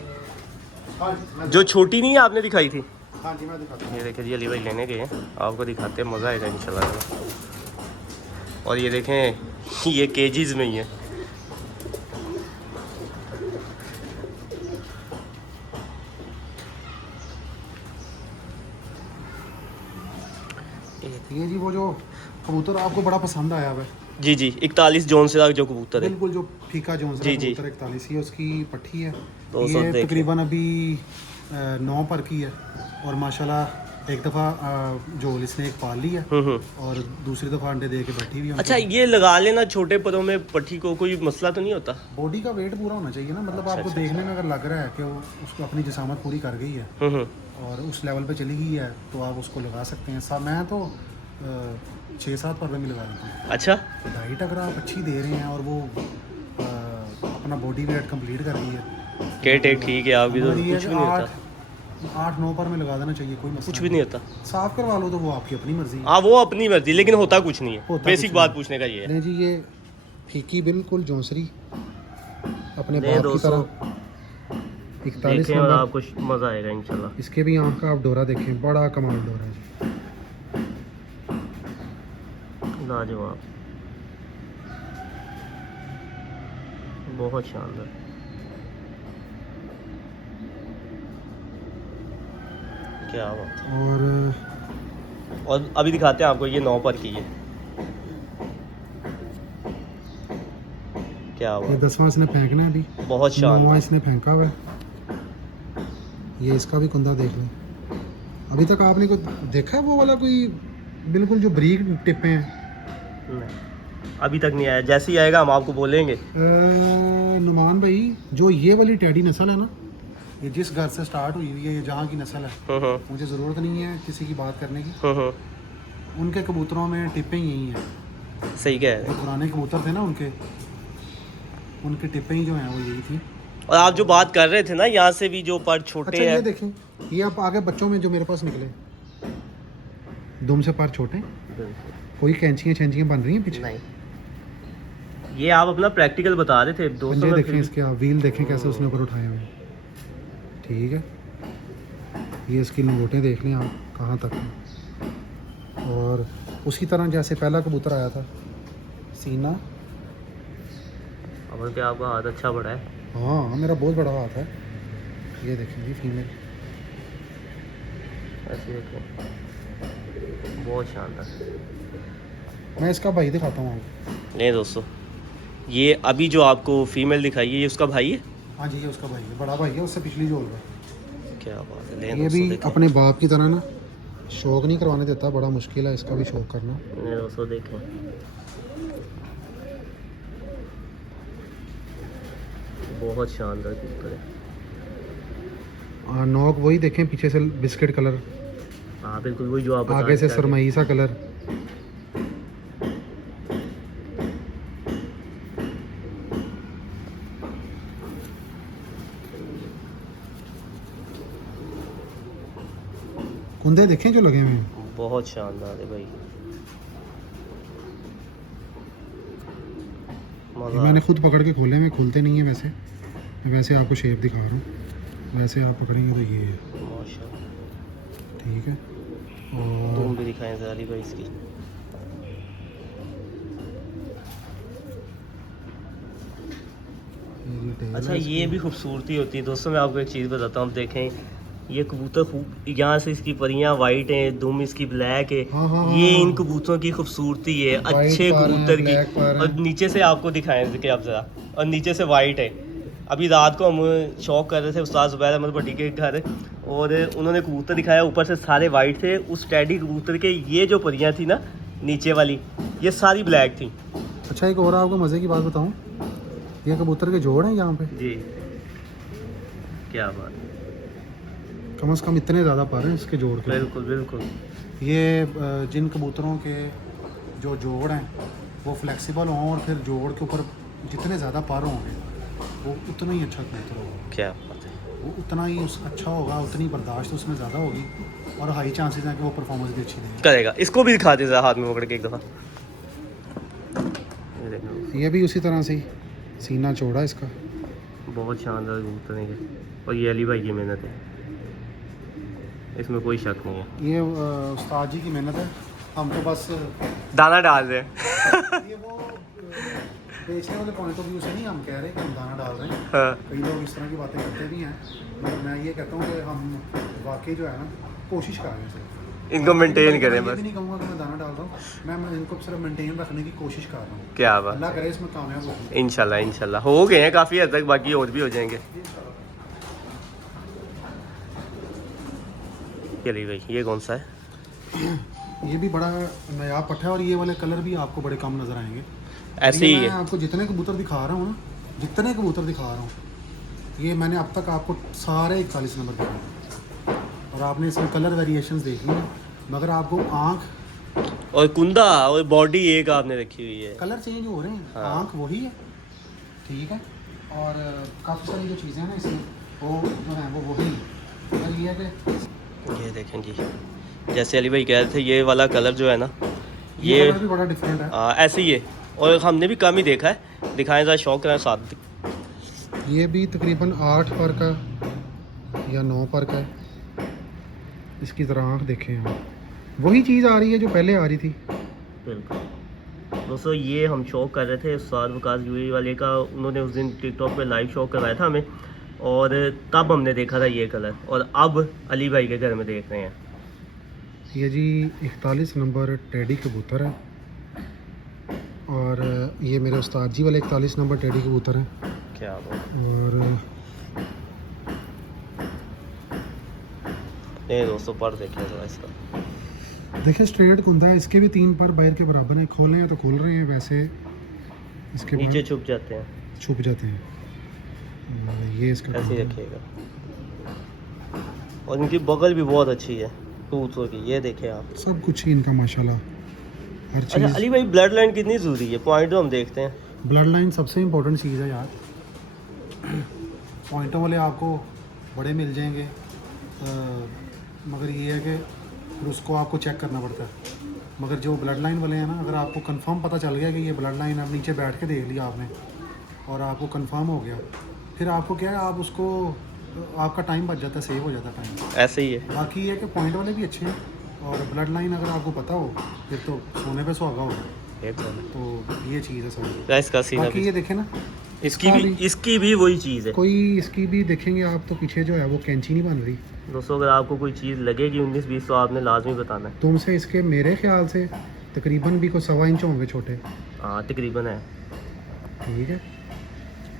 जो छोटी नहीं है, आपने दिखाई थी। हाँ जी, मैं दिखाता हूँ। ये देखें जी, अली भाई लेने गए हैं, आपको दिखाते हैं, मज़ा आएगा इंशाल्लाह। और ये देखें, ये केजीज में ही है। ये जी वो जो कबूतर आपको बड़ा पसंद आया हुआ है, जी 41 जोन से जो कबूतर है, बिल्कुल जो फीका जोन्स जी कबूतर 41, ये उसकी पट्टी है। तो सब ये देखें। तकरीबन अभी 9 पर की है, और माशाल्लाह एक दफ़ा जोल इसने एक पाल ली है, और दूसरी दफ़ा अंडे दे के बैठी हुई है। अच्छा ये लगा लेना छोटे पदों में पट्टी को, कोई मसला तो नहीं होता? बॉडी का वेट पूरा होना चाहिए ना, मतलब आपको देखने में अगर लग रहा है कि वो उसको अपनी जिसामत पूरी कर गई है और उस लेवल पे चली गई है, तो आप उसको लगा सकते हैं। मैं तो 6-7 पर में लगा देता हूँ। अच्छा डाइट अगर आप अच्छी दे रहे हैं और वो अपना बॉडी वेट कंप्लीट कर रही है, केट एक ठीक है, आपकी तो कुछ भी नहीं होता। 8-9 पर में लगा देना चाहिए, कोई मसला कुछ भी नहीं होता। साफ करवा लो तो वो आपकी अपनी मर्जी है। हाँ वो अपनी मर्जी, लेकिन होता कुछ नहीं है। बेसिक बात पूछने का ये है। नहीं जी, ये फीकी बिल्कुल जोंसरी अपने नहीं बाप की दोस्तों, तरह 41 देखें और नंबर। आपको मज़ा आएगा इंशाल्लाह। इसके भी आँख का आप डोरा देखें, बड़ा कमाल डोरा है जी, लाजवाब, बहुत शानदार। क्या बात। और अभी दिखाते हैं आपको, ये 9 पर की है। क्या ये बात, 10वां इसने फेंकना है अभी, बहुत 9वां शानदार। इसने फेंका हुआ है। ये इसका भी कुंदा देख लें। अभी तक आपने को देखा है वो वाला कोई बिल्कुल जो ब्रीक टिप हैं? नहीं। अभी तक नहीं आया, जैसे ही आएगा हम आपको बोलेंगे। नुमान भाई, जो ये वाली टेडी नस्ल है ना, ये जिस घर से स्टार्ट हुई हुई है, ये जहाँ की नस्ल है, मुझे ज़रूरत नहीं है किसी की बात करने की। उनके कबूतरों में टिप्पें यही हैं। सही कह रहे हैं। जो पुराने कबूतर थे ना उनके टिप्पें ही जो हैं वो यही थी। और आप जो बात कर रहे थे ना, यहाँ से भी जो पर छोटे अच्छा, हैं। ये देखें, ये आप आगे बच्चों में जो मेरे पास निकले, दुम से पर छोटे, कोई कैंचियाँ बन रही हैं पीछे? नहीं, ये आप अपना प्रैक्टिकल बता रहे थे दोस्तों। पंजे देखें इसके, आप व्हील देखें कैसे उसने ऊपर उठाए हुए हैं। ठीक है, ये इसकी लंगोटें देख लें आप कहाँ तक हैं। और उसी तरह जैसे पहला कबूतर आया था, सीना। अब क्या आपका हाथ अच्छा बड़ा है? हाँ, मेरा बहुत बड़ा हाथ है। ये देखें जी, फीमेल। ऐसे देखो, बहुत शानदार। मैं इसका भाई दिखाता हूँ आपको। नहीं दोस्तों, ये अभी जो आपको फीमेल दिखाई है, ये उसका भाई है? हाँ जी, ये उसका भाई है, बड़ा भाई है, उससे पिछली जोड़ है। क्या बात है। ये भी अपने बाप की तरह ना शौक नहीं करवाने देता, बड़ा मुश्किल है इसका भी शौक करना। नहीं दोस्तों देखें, बहुत शानदार कबूतर है। नोक वही देखें, पीछे से बिस्किट कलर, हाँ बिल्कुल वही जो आप बता आगे से रहे थे। सरमई सा कलर। कुंदे देखें जो लगे हुए हैं, बहुत शानदार है भाई। ये मैंने खुद पकड़ के खोले, में खोलते नहीं है वैसे, मैं वैसे आपको शेप दिखा रहा हूँ। वैसे आप पकड़ेंगे तो ये है, माशाल्लाह। ठीक है। तुम और भी दिखाएं जरा अली भाई इसकी। ये टेल अच्छा, है ये भी खूबसूरती होती है दोस्तों। मैं आपको एक चीज़ बताता हूँ, देखें ये कबूतर खूब, यहाँ से इसकी परियां वाइट हैं, दुम इसकी ब्लैक है। हाँ, हाँ, ये हाँ। इन कबूतरों की खूबसूरती है, White अच्छे पर हैं, कबूतर की। black पर हैं। और नीचे से आपको दिखाएं, देखिए आप जरा, और नीचे से वाइट है। अभी रात को हम शौक कर रहे थे उस्ताद ज़ुबैर अहमद भट्टी के घर, और उन्होंने कबूतर दिखाया, ऊपर से सारे वाइट थे। उस टैडी कबूतर के ये जो परियां थी ना नीचे वाली, ये सारी ब्लैक थी। अच्छा, एक और आपको मज़े की बात बताऊँ, ये कबूतर के जोड़ हैं यहाँ पे। जी, क्या बात है। कम से कम इतने ज़्यादा पर हैं इसके जोड़ के। बिल्कुल बिल्कुल। ये जिन कबूतरों के जो जोड़ हैं वो फ्लेक्सिबल हों, और फिर जोड़ के ऊपर जितने ज़्यादा पर होंगे वो उतना ही अच्छा कबूतर होगा। क्या बात है। वो उतना ही अच्छा होगा, उतनी बर्दाश्त उसमें ज़्यादा होगी, और हाई चांसेस हैं कि वो परफॉर्मेंस भी अच्छी देगी। करेगा। इसको भी दिखा दे जरा हाथ में पकड़ के एक दफ़ा। ये देखो, ये भी उसी तरह से ही सीना चौड़ा इसका। बहुत शानदार कबूतर है ये। और ये अली भाई की मेहनत है, इसमें कोई शक नहीं है। ये उस्ताद जी की मेहनत है, हम तो बस दाना डाल रहे हैं। ये वो बेचने वाले पॉइंट ऑफ व्यू से नहीं हम कह रहे कि हम दाना डाल रहे हैं। हाँ। कई लोग इस तरह की बातें करते भी हैं, मगर मैं ये कहता हूँ कि हम वाकई जो है ना कोशिश कर रहे हैं, इनको मेंटेन करें मैं बस। भी नहीं कहूँगा कि मैं दाना डाल रहा हूँ, मैं इनको सिर्फ मेंटेन रखने की कोशिश कर रहा हूँ। क्या बात। अल्लाह करे इसमें कामयाब हो। इंशाल्लाह इंशाल्लाह हो गए हैं काफ़ी हद तक, बाकी और भी हो जाएंगे। चलिए भाई, ये कौन सा है? ये भी बड़ा नया पट्टा है, और ये वाले कलर भी आपको बड़े कम नज़र आएंगे। ऐसे ही मैं है। आपको जितने कबूतर दिखा रहा हूँ ना, जितने कबूतर दिखा रहा हूँ, ये मैंने अब तक आपको सारे 41 नंबर दिखाए, और आपने इसमें कलर वेरिएशंस देख ली, मगर आपको आँख और कुंदा और बॉडी एक आपने रखी हुई है। कलर चेंज हो रहे हैं। हाँ। आँख वही है, ठीक है, और काफ़ी सारी जो चीज़ें हैं ना इसमें, वो जो हैं वो वही है। और ये है कि ये देखें जी, जैसे अली भाई कह रहे थे, ये वाला कलर जो है ना, ये ये कलर भी बड़ा डिफरेंट है। ऐसे ही है, और हमने भी कम ही देखा है। दिखाएं जरा, शौक करें साथ। ये भी तकरीबन 8 पर का या 9 पर का है। इसकी तरह आँख देखें आप, वही चीज़ आ रही है जो पहले आ रही थी। बिल्कुल दोस्तों, ये हम शौक कर रहे थे उस्ताद वकास यूएई वाले का। उन्होंने उस दिन टिकटॉक पे लाइव शौक करवाया था हमें, और तब हमने देखा था ये कलर, और अब अली भाई के घर में देख रहे हैं। ये जी 41 नंबर टेडी कबूतर है, और ये मेरे उस्ताद जी वाले 41 नंबर टेडी कबूतर हैं। क्या बात। और नहीं दोस्तों, पर देखें जरा इसका। देखिए स्ट्रेट कुंदा है, इसके भी 3 पर बैर के बराबर है, खोले हैं तो खोल रहे हैं, वैसे इसके नीचे बाद छुप जाते हैं, छुप जाते हैं। ये इसका ऐसे ही कुंदा है। रखिएगा। और इनकी बगल भी बहुत अच्छी है कबूतरों की, ये देखें आप। सब कुछ ही इनका माशाल्लाह, हर अच्छा चीज़। अली भाई ब्लड लाइन कितनी ज़रूरी है, पॉइंट हम देखते हैं। ब्लड लाइन सबसे इम्पोर्टेंट चीज़ है यार। पॉइंटों वाले आपको बड़े मिल जाएंगे, मगर ये है कि फिर उसको आपको चेक करना पड़ता है। मगर जो ब्लड लाइन वाले हैं ना, अगर आपको कंफर्म पता चल गया कि ये ब्लड लाइन, अब नीचे बैठ के देख लिया आपने और आपको कंफर्म हो गया, फिर आपको क्या है, आप उसको, आपका टाइम बच जाता है, सेव हो जाता है टाइम। ऐसे ही है। बाकी ये है कि पॉइंट वाले भी अच्छे हैं, और ब्लड लाइन अगर आपको पता हो फिर तो सोने पे सुहागा होगा। तो ये चीज़ है सर। इसका सीना बाकी भी, ये देखें ना, इसकी भी वही चीज़ है। कोई इसकी भी देखेंगे आप तो पीछे जो है वो कैंची नहीं बन रही। दोस्तों अगर आपको कोई चीज़ लगेगी 19-20 तो आपने लाजमी बताना है। तुमसे इसके मेरे ख्याल से तकरीबन भी कोई 1.25 इंच होंगे छोटे। हाँ तकरीबन है। ठीक है,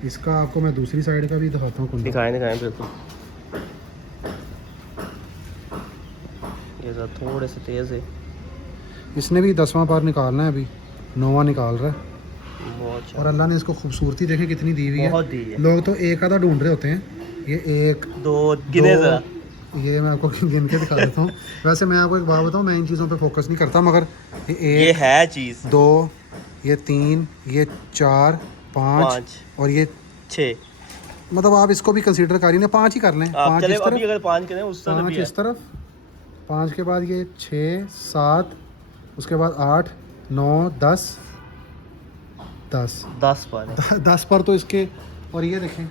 इसका आपको मैं दूसरी साइड का भी दिखाता हूँ कुंडा। दिखाएं बिल्कुल। ये ज़रा थोड़े से तेज़ है। इसने भी 10वां पार निकालना है, अभी 9वां निकाल रहा है। बहुत अच्छा। और अल्लाह ने इसको खूबसूरती देखे कितनी दी हुई बहुत है। दी है। लोग तो एक आधा ढूंढ रहे होते हैं, ये 1 दो गिने दो, ज़रा। ये मैं आपको गिन के दिखा देता हूँ। वैसे मैं आपको एक बात बताऊँ, मैं इन चीज़ों पे फोकस नहीं करता, मगर ये 1 है चीज़। 2, ये 3, ये 4 5 और ये 6। मतलब आप इसको भी कंसीडर करिए ना, 5 ही कर लें। आप 5 चले इस अभी तरफ, अगर 5 करें उस तरफ 5 भी है। इस तरफ, 5 के बाद ये 6 7, उसके बाद 8 9 10 पर है। 10 पर तो इसके। और ये देखें,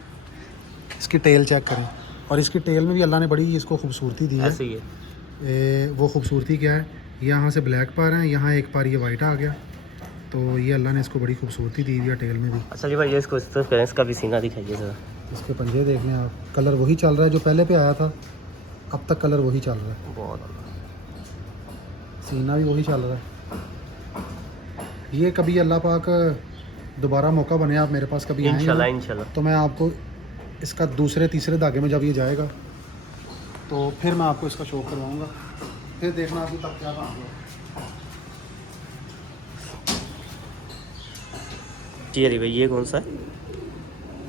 इसकी टेल चेक करें, और इसकी टेल में भी अल्लाह ने बड़ी इसको खूबसूरती दी है। ऐसे ही है। वो खूबसूरती क्या है, यहाँ से ब्लैक पार है, यहाँ एक पार ये वाइट आ गया, तो ये अल्लाह ने इसको बड़ी खूबसूरती दी हुई है टेल में भी। अच्छा जी भाई ये इसको इस तरफ करें, इसका भी सीना दिखाइए ज़रा। इसके पंजे देख लें आप, कलर वही चल रहा है जो पहले पे आया था, अब तक कलर वही चल रहा है, बहुत सीना भी वही चल रहा है। ये कभी अल्लाह पाक दोबारा मौका बने, आप मेरे पास कभी आएंगे इंशाल्लाह ना, इंशाल्लाह। तो मैं आपको इसका दूसरे तीसरे धागे में जब ये जाएगा तो फिर मैं आपको इसका शो करवाऊंगा, फिर देखना अभी तक क्या काम हुआ। जी अली भाई ये कौन सा है?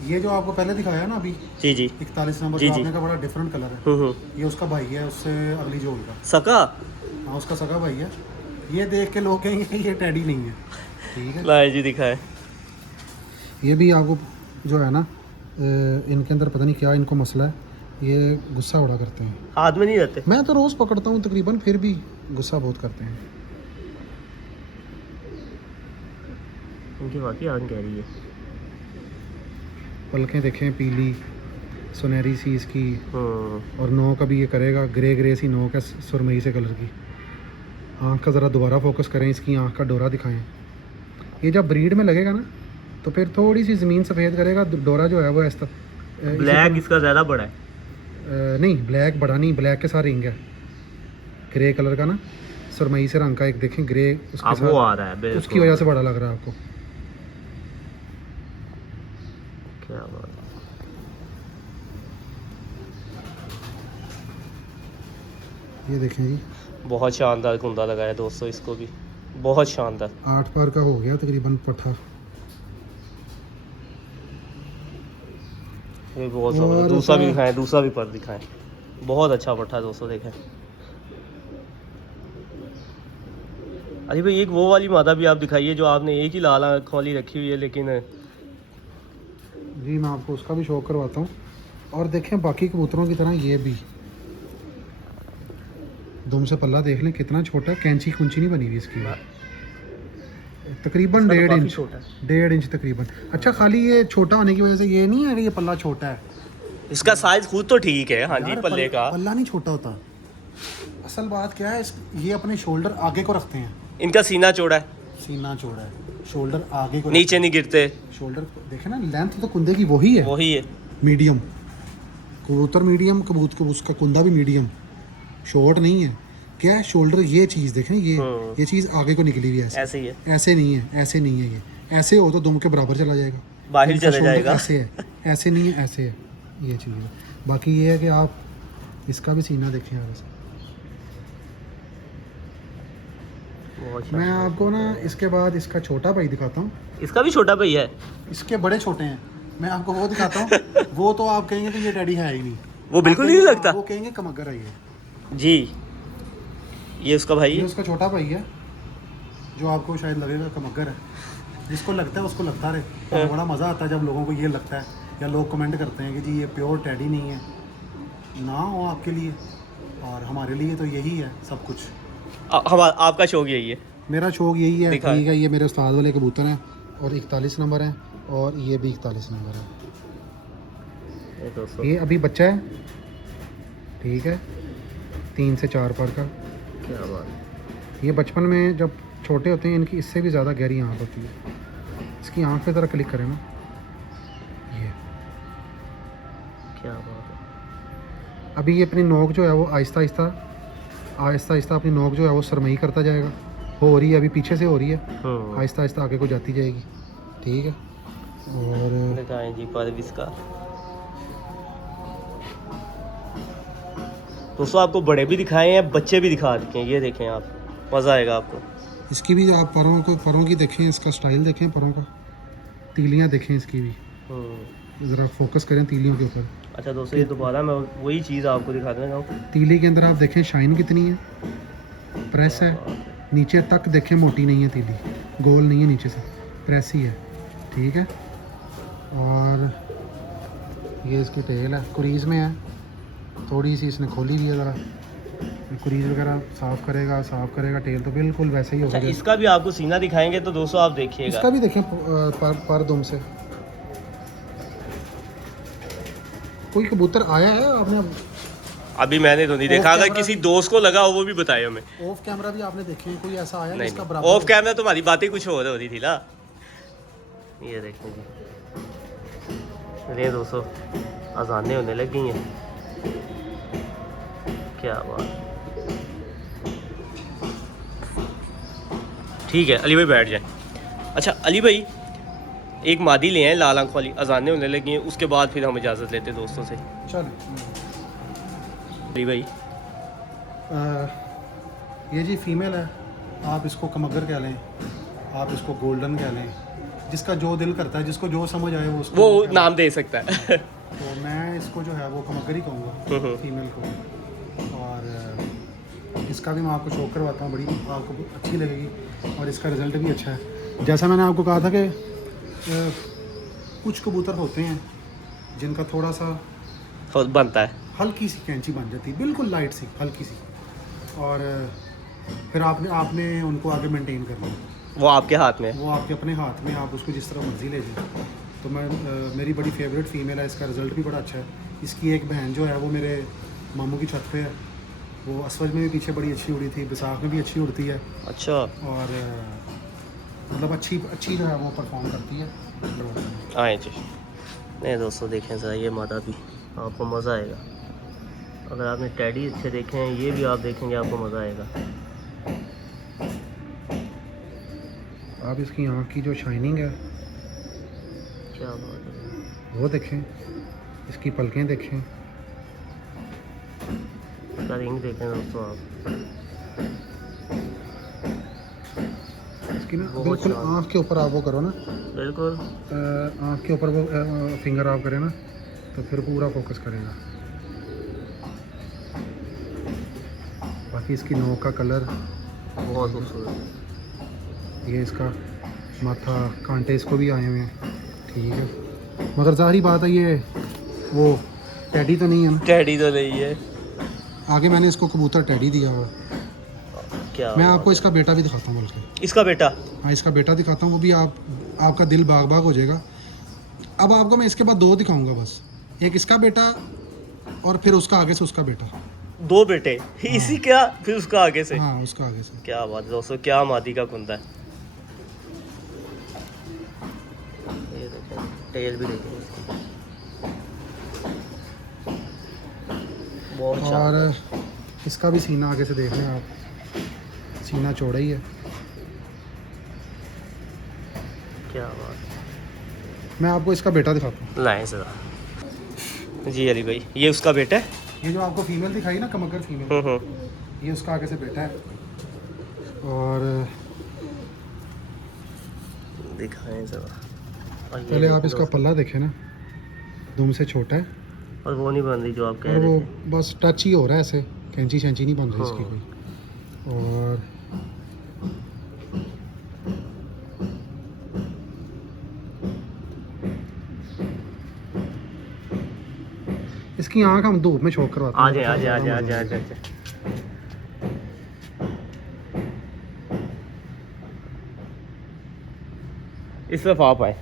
ये जो आपको पहले दिखाया ना अभी, जी 41 नंबर, जी, जो जी। आपने का बड़ा डिफरेंट कलर है, ये उसका भाई है, उससे अगली जोड़ का। सका? हाँ उसका सगा भाई है। ये देख के लोग कहेंगे कि ये टैडी नहीं है, ठीक है। लाए जी दिखाए। ये भी आपको जो है ना, इनके अंदर पता नहीं क्या इनको मसला है, ये गुस्सा बड़ा करते हैं। हाथ में नहीं रहते। मैं तो रोज़ पकड़ता हूँ तकरीबन, फिर भी गुस्सा बहुत करते हैं। उनकी वाकई आन कह रही है। पलकें देखें पीली सुनहरी सी इसकी, और नौ का भी ये करेगा ग्रे ग्रे सी नौ का सुरमई से कलर की। आँख का ज़रा दोबारा फोकस करें, इसकी आँख का डोरा दिखाएं। ये जब ब्रीड में लगेगा ना तो फिर थोड़ी सी ज़मीन सफ़ेद करेगा, डोरा जो है वो ऐसा ब्लैक इसका ज़्यादा बड़ा है। नहीं ब्लैक बड़ा नहीं, ब्लैक के साथ रिंग है ग्रे कलर का ना, सुरमई से रंग का एक देखें ग्रे उसके अब वो आ रहा है, उसकी वजह से बड़ा लग रहा है आपको। क्या बात है। ये देखें जी, बहुत शानदार कुंदा लगाया दोस्तों, इसको भी बहुत शानदार। 8 पार का हो गया तकरीबन पट्ठा। ये बहुत और ज़बरदस्त। दूसरा भी ऐसा- दिखाएं, दूसरा भी पर दिखाएं। बहुत अच्छा पट्टा दोस्तों देखें। अरे भाई एक वो वाली मादा भी आप दिखाइए जो आपने एक ही लाल आँख वाली रखी हुई है, लेकिन जी मैं आपको उसका भी शौक करवाता हूँ। और देखें बाकी कबूतरों की तरह ये भी दुम से पल्ला देख लें कितना छोटा है, कैंची कुंची नहीं बनी हुई इसकी, तकरीबन 1.5 इंच, छोटा है 1.5 इंच तकरीबन। अच्छा खाली ये छोटा होने की वजह से ये नहीं है कि ये पल्ला छोटा है, इसका साइज खुद तो ठीक है। हाँ जी यार, पल्ले का पल्ला नहीं छोटा होता। असल बात क्या है, ये अपने शोल्डर आगे को रखते हैं, इनका सीना चौड़ा है, सीना चौड़ा है, शोल्डर आगे को नीचे नहीं गिरते। शोल्डर देखे ना, लेंथ तो कुंदे की वही है, वही है मीडियम कबूतर, मीडियम कबूतर, उसका कुंदा भी मीडियम, शॉर्ट नहीं है। क्या है शोल्डर, ये चीज़ देखें, ये चीज़ आगे को निकली हुई है, ऐसे ही है, ऐसे नहीं है, ऐसे नहीं है। ये ऐसे हो तो दुम के बराबर चला जाएगा, बाहर इनका चले शोल्डर जाएगा। ऐसे है, ऐसे नहीं है, ऐसे है, ये चीज़ है। बाकी ये है कि आप इसका भी सीना देखें, बहुत मैं शानदार। आपको ना इसके बाद इसका छोटा भाई दिखाता हूँ। इसका भी छोटा भैया है। इसके बड़े छोटे हैं, मैं आपको वो दिखाता हूँ। वो तो आप कहेंगे कि ये टैडी है ही नहीं, वो बिल्कुल आप नहीं कहेंगे- लगता। वो कहेंगे कमगर है ये। जी, ये उसका भाई ये है। उसका छोटा भाई है, जो आपको शायद लगेगा कमगर है। जिसको लगता है उसको लगता रहे। और बड़ा मज़ा आता है जब लोगों को ये लगता है, या लोग कमेंट करते हैं कि जी ये प्योर टैडी नहीं है। ना हो आपके लिए, और हमारे लिए तो यही है सब कुछ। हम आपका शौक यही है। मेरा शौक यही है। दिखाएं। ठीक है, ये मेरे उस्ताद वाले कबूतर हैं, और 41 नंबर है, और ये भी 41 नंबर है। ये दोस्तों, ये अभी बच्चा है, ठीक है, 3 से 4 पर का। क्या बात है। ये बचपन में जब छोटे होते हैं इनकी इससे भी ज़्यादा गहरी आँख होती है। इसकी आँख पे ज़रा क्लिक करें ना, ये क्या बात है। अभी ये अपनी नोक जो है वो आहिस्ता आहिस्ता अपनी नोक जो है वो सरमई करता जाएगा। हो रही है, अभी पीछे से हो रही है, आहिस्ता आहिस्ता आगे को जाती जाएगी। ठीक है, और दिखाएं जी परविश का। दोस्तों आपको बड़े भी दिखाए हैं, बच्चे भी दिखा दिए हैं। ये देखें आप, मज़ा आएगा आपको। इसकी भी आप परों की देखें, इसका स्टाइल देखें, परों का, तीलियाँ देखें इसकी भी, ज़रा फोकस करें तीलियों के ऊपर। अच्छा दोस्तों, ये दोबारा मैं वही चीज़ आपको दिखा देना चाहूँ। तीली के अंदर आप देखें शाइन कितनी है, प्रेस है, नीचे तक देखें मोटी नहीं है तीली, गोल नहीं है, नीचे से प्रेस ही है। ठीक है, और ये इसकी टेल है, कुरीज़ में है, थोड़ी सी इसने खोली हुई है। ज़रा कुरीज़ वगैरह साफ़ करेगा, टेल तो बिल्कुल वैसे ही अच्छा, होगा। इसका भी आपको सीना दिखाएंगे तो दोस्तों आप देखिएगा। इसका भी देखें पर दुम से। कोई कबूतर आया है आपने अभी मैंने तो नहीं देखा, अगर किसी दोस्त को लगा हो वो भी बताए हमें। ऑफ कैमरा भी आपने देखे हैं? कोई ऐसा आया नहीं, जिसका नहीं। बराबर ऑफ कैमरा तुम्हारी बातें कुछ और हो रही थी ना। ये देखो जी, ये दोस्तों अजानें होने लग गई हैं। क्या बात। ठीक है अली भाई, बैठ जाए। अच्छा अली भाई, एक मादी ले आए लाल आंख वाली, अजानें होने लगी हैं, उसके बाद फिर हम इजाज़त लेते हैं दोस्तों से। चलो। अली भाई, ये जी फीमेल है, आप इसको कमगर कह लें, आप इसको गोल्डन कह लें, जिसका जो दिल करता है, जिसको जो समझ आए वो उसको वो कह लें। नाम दे सकता है। तो मैं इसको जो है वो कमगर ही कहूँगा, फीमेल को। और इसका भी मैं आपको शौक करवाता हूँ, बड़ी आपको अच्छी लगेगी, और इसका रिज़ल्ट भी अच्छा है। जैसा मैंने आपको कहा था कि कुछ कबूतर होते हैं जिनका थोड़ा सा बनता है। हल्की सी कैंची बन जाती है, बिल्कुल लाइट सी, हल्की सी, और फिर आपने उनको आगे मेंटेन करना है। वो आपके हाथ में है। वो आपके अपने हाथ में, आप उसको जिस तरह मर्जी ले जाए। तो मैं मेरी बड़ी फेवरेट फीमेल है, इसका रिज़ल्ट भी बड़ा अच्छा है। इसकी एक बहन जो है वो मेरे मामू की छत पे है, वो असवज में भी पीछे बड़ी अच्छी उड़ी थी, बैसाख में भी अच्छी उड़ती है। अच्छा, और मतलब अच्छी जो है वो परफॉर्म करती है। आए जी। नहीं दोस्तों देखें ज़रा ये मादा भी, आपको मज़ा आएगा। अगर आपने टैडी अच्छे देखे हैं, ये भी आप देखेंगे आपको मज़ा आएगा। आप इसकी आँख की जो शाइनिंग है क्या बात है। वो देखें, इसकी पलकें देखें, इसका रिंग देखें दोस्तों आप। इसकी ना बहुत बिल्कुल शानदार। आँख के ऊपर आप वो करो ना, बिल्कुल। आँख के ऊपर वो फिंगर आप करें ना, तो फिर पूरा फोकस करेगा। बाकी इसकी नोक का कलर बहुत खूबसूरत। ये इसका माथा, कांटे इसको भी आए हुए हैं। ठीक है, मगर ज़ाहिर बात है ये वो टैडी तो नहीं है ना। टैडी तो नहीं है। आगे मैंने इसको कबूतर टैडी दिया हुआ। क्या मैं बात आपको है। इसका बेटा भी दिखाता हूँ बल्कि। इसका बेटा। हाँ, इसका बेटा दिखाता हूँ, वो भी आपका दिल बाग बाग हो जाएगा। अब आपको मैं इसके बाद 2 दिखाऊंगा बस, एक इसका बेटा और फिर उसका आगे से उसका बेटा। 2 बेटे, इसी क्या फिर उसका आगे से। हाँ, उसका आगे से। क्या बात है दोस्तों, क्या मादी का कुंदा है। ये देखें, टेल भी देखें इसकी। बहुत शानदार। और इसका भी सीना आगे से देख लें आप, सीना चौड़ा ही है। क्या बात है। मैं आपको इसका बेटा दिखाता हूँ। लाएं ज़रा जी अली भाई, ये उसका बेटा है। ये जो आपको फीमेल दिखाई ना, कमगर फीमेल, हम्म। ये उसका आगे से बेटा है। और दिखाएं जरा। और ये पहले आप देखें इसका दोस्तों, पल्ला देखें ना, दुम से छोटा है और वो नहीं बन रही जो आप कह और रहे वो थे। बस टच ही हो रहा है ऐसे, कैंची शैंची नहीं बन रही इसकी हाँ। कोई। और इसकी आँख हम धूप में छोक करवाते हैं। आ जाए आ तो जाए आ ज़्यादा जाए आ मज़ा जाए आ आएगा। जाए। इस तरफ आप आए,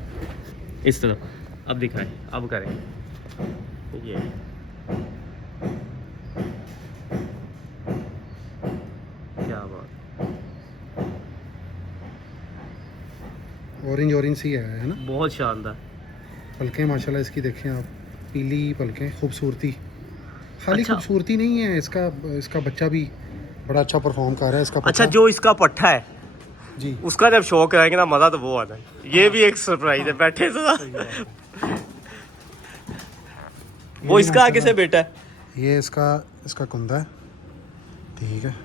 इस तरफ। अब दिखाएं, अब करें ये। क्या बात, ऑरेंज ऑरेंज सी है ना। बहुत शानदार। पलकें माशाल्लाह इसकी देखें आप, पीली पलकें, खूबसूरती। खाली अच्छा। खूबसूरती नहीं है, इसका इसका बच्चा भी बड़ा अच्छा परफॉर्म कर रहा है। इसका अच्छा, पट्ठा जो इसका पट्ठा है जी, उसका जब शौक कराएंगे ना, मज़ा तो वो आता है। ये भी एक सरप्राइज है, बैठे तो सही बात है। ये वो भी इसका आगे से माशाल्लाह, बेटा है। ये इसका कुंदा है, ठीक है।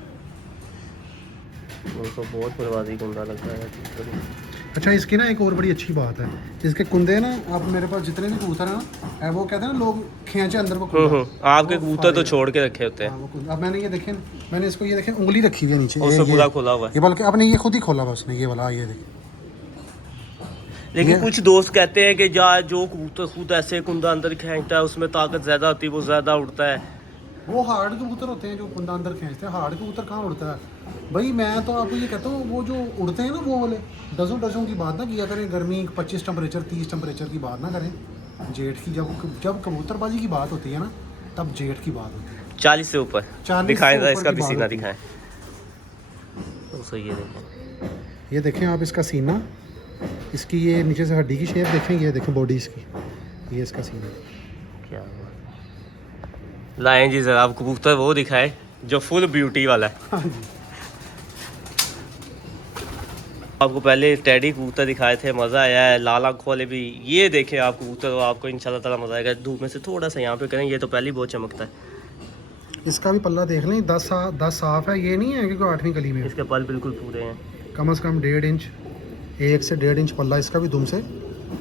वो तो बहुत परवाज़ी कुंदा लगता है। अच्छा, इसकी ना एक और बड़ी अच्छी बात है, इसके कुंदे ना, आप मेरे पास जितने भी कबूतर हैं ना, वो कहते हैं ना लोग खींचे अंदर को कुंदा, आपके वो कबूतर तो फाड़ेगा। छोड़ के रखे होते हाँ, हैं, वो कुंदा। अब मैंने ये देखे, मैंने इसको ये देखे उंगली रखी हुई है नीचे, उससे ये पूरा खुला हुआ है। ये बल्कि अपने ये खुद ही खोला हुआ उसने, ये वाला, ये देखिए। लेकिन ये- कुछ दोस्त कहते हैं कि जो कबूतर खुद ऐसे कुंदा अंदर खींचता है उसमें ताकत ज़्यादा होती है, वो ज़्यादा उड़ता है। वो हार्ड कबूतर होते हैं जो कुंदा अंदर खींचते हैं, हार्ड कबूतर कहाँ उड़ता है भाई। मैं तो आपको ये कहता हूँ, वो जो उड़ते हैं ना वो वाले, डजों की बात ना किया करें। गर्मी 25 टेम्परेचर 30 टेम्परेचर की बात ना करें। जेठ की जब कबूतरबाजी की बात होती है ना, तब जेठ की बात होती है। 40 से ऊपर 40 दिखाएं से जरा, ऊपर इसका की भी बात सीना होती है। दिखाएं। तो सही है, देखें। ये देखें आप इसका सीना, इसकी ये नीचे से हड्डी की शेप देखें, ये देखें बॉडी इसकी, ये इसका सीना। क्या बात। लाएं जी जरा, आप कबूतर वो दिखाए जो फुल ब्यूटी वाला है। हाँ जी। आपको पहले टेडी कबूतर दिखाए थे, मज़ा आया है। लाल आँख वाले भी ये देखें आप कबूतर, आपको इंशाल्लाह ताला मज़ा आएगा। धूप में से थोड़ा सा यहाँ पे करें, ये तो पहले बहुत चमकता है। इसका भी पल्ला देख लें, 10 साफ है, ये नहीं है कि कोई 8वीं कली में है। इसके पल बिल्कुल पूरे हैं। कम से कम 1.5 इंच, 1 से 1.5 इंच पल्ला इसका भी दुम से।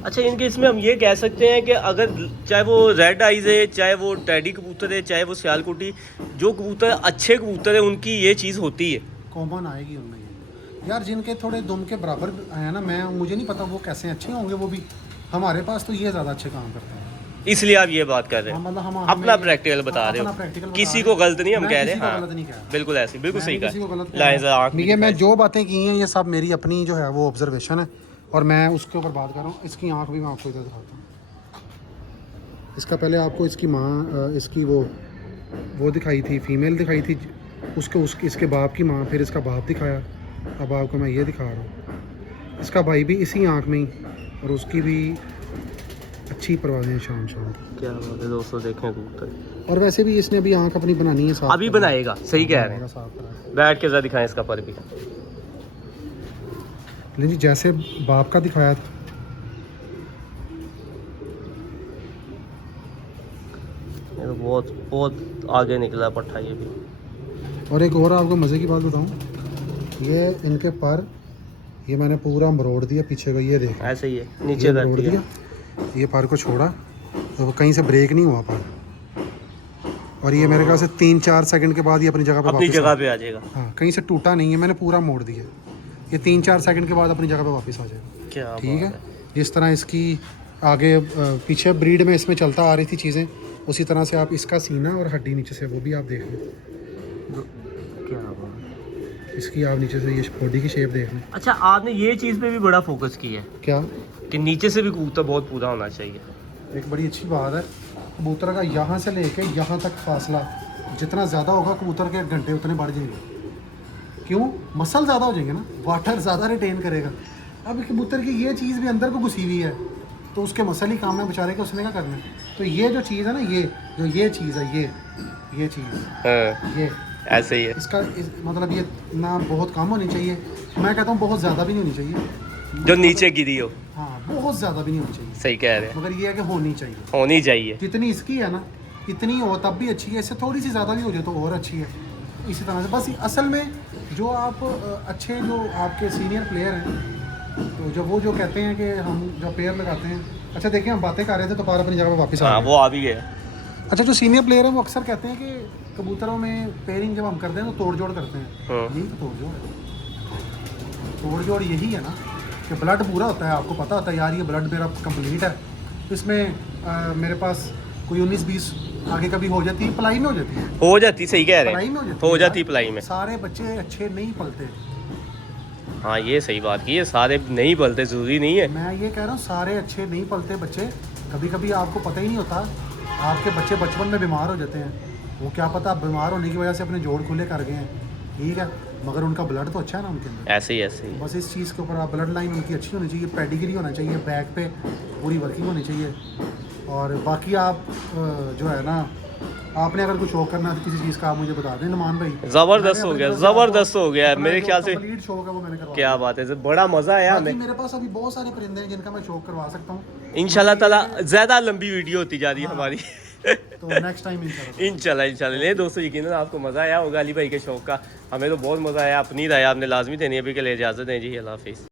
अच्छा, इनके इसमें हम ये कह सकते हैं कि अगर चाहे वो रेड आइज है, चाहे वो टेडी कबूतर है, चाहे वो सियालकोटी, जो कबूतर अच्छे कबूतर है उनकी ये चीज़ होती है। कॉमन आएगी उनमें ये। यार जिनके थोड़े दुम के बराबर है ना, मुझे नहीं पता वो कैसे अच्छे होंगे वो भी। हमारे पास तो ये ज़्यादा अच्छे काम करते हैं। इसलिए आप ये बात कर रहे हाँ, हैं, मतलब हम अपना हमें- प्रैक्टिकल बता रहे अपना हो, practical बता किसी रहे को हैं। गलत नहीं हम मैं कह रहे किसी हैं। को हाँ, गलत नहीं कह रहा। बिल्कुल ऐसे, बिल्कुल सही मैंने किसी को कहा। गलत लाएं जरा आँख ये मैं दिखाएं। जो बातें की हैं ये सब मेरी अपनी जो है वो ऑब्जर्वेशन है, और मैं उसके ऊपर बात कर रहा हूँ। इसकी आँख भी मैं आपको इधर दिखाता हूँ। इसका पहले आपको इसकी माँ, इसकी वो दिखाई थी, फीमेल दिखाई थी, उसके इसके बाप की माँ, फिर इसका बाप दिखाया। अब आपको मैं ये दिखा रहा हूँ, इसका भाई भी इसी आँख में ही, और उसकी भी अच्छी परवाज़ें शाम शाम की। क्या बात है दोस्तों, देखें कबूतर। और वैसे भी इसने अभी आँख अपनी बनानी है, साफ अभी करनी है। बनाएगा, सही कह रहे हैं। साफ कराएगा। बैठ के जरा दिखाएं इसका पर भी। लेकिन जी जैसे बाप का दिखाया था, ये तो बहुत बहुत आगे निकला पट्टा ये भी। और एक और आपको मज़े की बात बताऊं, ये इनके पर, ये मैंने पूरा मरोड़ दिया पीछे का, ये देख, ऐसे ही है, ये नीचे कर मरोड़ दिया। दिया, ये पर को छोड़ा तो वो कहीं से ब्रेक नहीं हुआ पर। और ये मेरे ख्याल से 3-4 सेकंड के बाद ये अपनी जगह पे अपनी वापस जगह पे आ जाएगा। हाँ, कहीं से टूटा नहीं है, मैंने पूरा मोड़ दिया। ये 3-4 सेकंड के बाद अपनी जगह पे वापस आ जाएगा। क्या ठीक बात है। जिस तरह इसकी आगे पीछे ब्रीड में इसमें चलता आ रही थी चीज़ें, उसी तरह से आप इसका सीना और हड्डी नीचे से वो भी आप देख लें। क्या बात। इसकी आप नीचे से ये बॉडी की शेप देख लें। अच्छा, आपने ये चीज़ पे भी बड़ा फोकस किया है क्या कि नीचे से भी कबूतर बहुत पूरा होना चाहिए। एक बड़ी अच्छी बात है, कबूतर का यहाँ से लेके यहाँ तक फासला जितना ज़्यादा होगा, कबूतर के घंटे उतने बढ़ जाएंगे। क्यों? मसल ज़्यादा हो जाएंगे ना, वाटर ज़्यादा रिटेन करेगा। अब कबूतर की ये चीज़ भी अंदर को घुसी हुई है, तो उसके मसल ही काम है बेचारे के, उसने क्या करना है। तो ये जो चीज़ है ना, ये चीज़ है, ये चीज़, हाँ, ये ऐसे ही है। मतलब ये ना बहुत कम होनी चाहिए, मैं कहता हूँ बहुत ज़्यादा भी नहीं होनी चाहिए, जो नीचे गिरी हो। हाँ बहुत ज़्यादा भी नहीं होनी चाहिए, सही कह रहे हैं, मगर ये है कि होनी चाहिए। होनी चाहिए। जितनी इसकी है ना, इतनी हो तब भी अच्छी है, इससे थोड़ी सी ज़्यादा भी हो जाए तो और अच्छी है। इसी तरह से बस असल में जो आप अच्छे जो आपके सीनियर प्लेयर हैं, तो जब वो जो कहते हैं कि हम जब पेयर लगाते हैं, अच्छा देखिए हम बातें कर रहे थे तो पार अपनी जगह पर वापस आ हाँ गए। वो आ भी गया। अच्छा जो सीनियर प्लेयर हैं वो अक्सर कहते हैं कि कबूतरों में पेयरिंग जब हम करते हैं तो तोड़ जोड़ करते हैं। हाँ। यही तो तोड़ जोड़ है, तोड़ जोड़ यही है ना कि ब्लड पूरा होता है, आपको पता होता है यार ये ब्लड मेरा कंप्लीट है, इसमें मेरे पास कोई 19-20 आगे कभी हो जाती है, पलाई में हो जाती है, हो जाती, सही कह रहे पलाई हैं, में हो जाती हो है जाती यार। पलाई में। सारे बच्चे अच्छे नहीं पलते, हाँ ये सही बात की है, सारे नहीं पलते, जरूरी नहीं है। मैं ये कह रहा हूँ सारे अच्छे नहीं पलते बच्चे, कभी कभी आपको पता ही नहीं होता, आपके बच्चे बचपन में बीमार हो जाते हैं, वो क्या पता बीमार होने की वजह से अपने जोड़ खुले कर गए हैं, ठीक है, मगर उनका ब्लड तो अच्छा है ना उनके अंदर। ऐसे ही बस इस चीज़ के ऊपर आप ब्लड लाइन उनकी अच्छी होनी चाहिए, पेडिग्री होना चाहिए, बैक पे पूरी वर्किंग होनी चाहिए, और बाकी आप जो है ना, आपने अगर कुछ शौक करना है तो किसी चीज़ का आप मुझे बता दें नुमान भाई। जबरदस्त हो गया, जबरदस्त हो गया अपना मेरे जो ख्याल से। कंप्लीट शौक है वो मैंने करवा क्या बात है, बड़ा मजा आया बाकी हमें। मेरे पास अभी बहुत सारे परिंदे हैं जिनका मैं शौक करवा सकता हूँ इंशाल्लाह ताला ज्यादा लंबी वीडियो होती जा रही है हाँ। हमारी। तो नेक्स्ट टाइम इंशाल्लाह। इंशाल्लाह नहीं दोस्तों, यकीनन आपको मजा आया होगा अली भाई के शौक का, हमें तो बहुत मजा आया। अपनी राय आपने लाजमी देनी है। अभी के लिए इजाजत दें जी, अल्लाह हाफिज़।